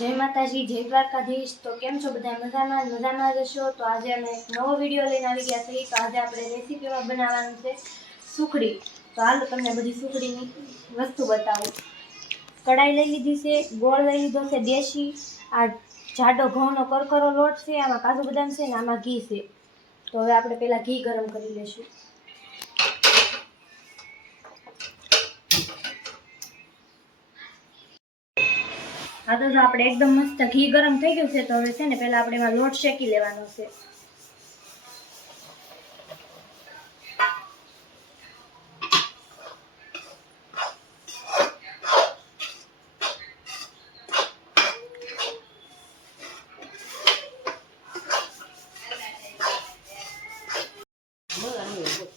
जय माताजी जय द्वारकाधीश। तो केम छो बधा मजामां जशो। तो आज अमे एक नवो विडियो लईने आवी गया छे। तो आज आपणे रेसिपीमां बनाववानुं छे सुखड़ी। तो हालो तमने बधी सुखड़ीनी वस्तु बतावुं। कढ़ाई लई लीधी छे, गोळ लई लीधो छे देशी, आ जाडो घऊंनो करकरो लोट छे, आमां काजू बदाम छे ने आमां घी छे। तो हवे आपणे पहेला घी गरम करी लेशुं। हाँ तो आपणे एकदम मस्त घी गरम थई गयुं छे। तो हवे छे ने पहेला आपणे एमां लोट शेकी लेवानो छे।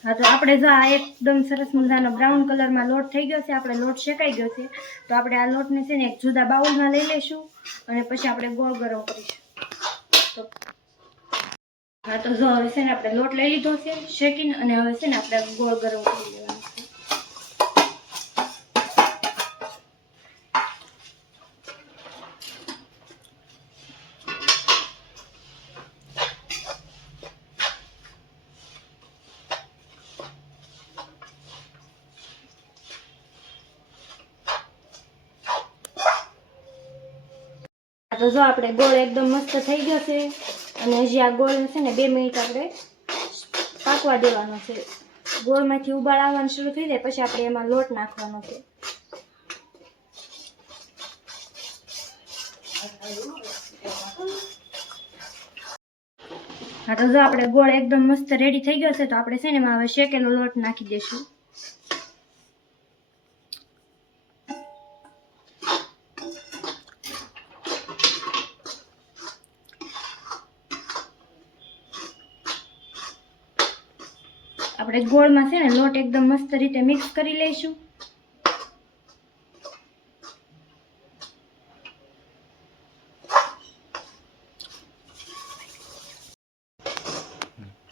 हाँ तो आपणे जो आ एकदम सरस मजानो ब्राउन कलर में लोट थई गयो छे। आपणे लोट शेकाई गयो छे। तो आपणे आ लोट ने छे ने एक जुदा बाउल में लई लेशुं अने पछी आपणे गोळ गरम करीशुं। हाँ तो जो हवे छे ने आपणे लोट लई लीधो छे शेकीने अने हवे छे ने आपणे गोळ गरम करी लेवानो छे। तो जो आपणे गोळ एकदम मस्त थई गयो छे अने हजी आ गोळ छे ने 2 मिनिट आपणे पाकवा देवानो छे। गोळमांथी उबाळ आववानुं शरू थई जाय पछी आपणे एमां लोट नाखवानो छे। हाँ तो जो आपणे गोळ एकदम मस्त रेडी थई गयो छे। तो आपणे छे ने एमां हवे शेकेलो लोट नाखी देशुं। આપણે ગોળમાં છે ને લોટ એકદમ મસ્ત રીતે મિક્સ કરી લઈશું।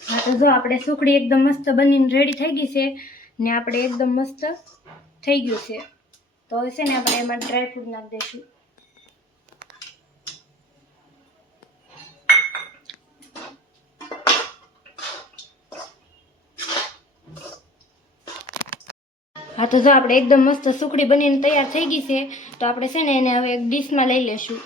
हाँ तो जो આપણે સુખડી એકદમ મસ્ત બનીને રેડી થઈ ગઈ છે ને આપણે એકદમ મસ્ત થઈ ગયું છે। તો હવે છે ને આપણે એમાં ડ્રાય ફ્રૂટ નાખી દઈશું। हाँ तो जो આપણે એકદમ મસ્ત સુખડી બનીને તૈયાર થઈ ગઈ છે। તો આપણે છે ને એને હવે એક ડીશમાં લઈ લેશું।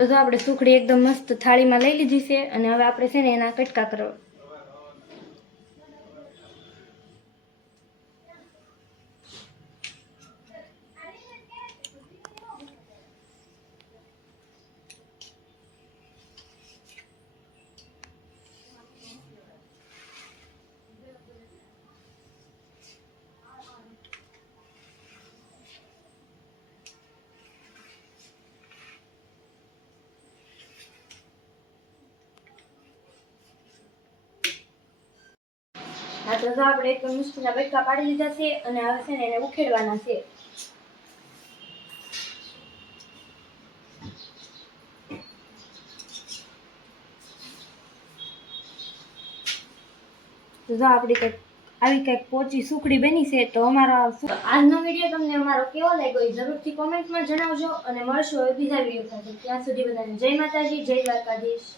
तो जो આપણે સુખડી એકદમ મસ્ત થાળીમાં લઈ લીધી છે અને હવે આપણે છે ને એના કટકા કરવા। हाँ तो जो આપણે એકદમ મસ્તીના બટકા પાડી લીધા છે અને હવે છે ને એને ઉખેડવાના છે। तो जो આપણી આવી કંઈક પોચી સુખડી બની છે। તો અમારો આજનો વિડીયો તમને અમારો કેવો લાગ્યો એ જરૂરથી કોમેન્ટમાં જણાવજો અને મળશું હવે બીજા વિડીયો સાથે। ત્યાં સુધી બધાને જય માતાજી જય દ્વારકાધીશ।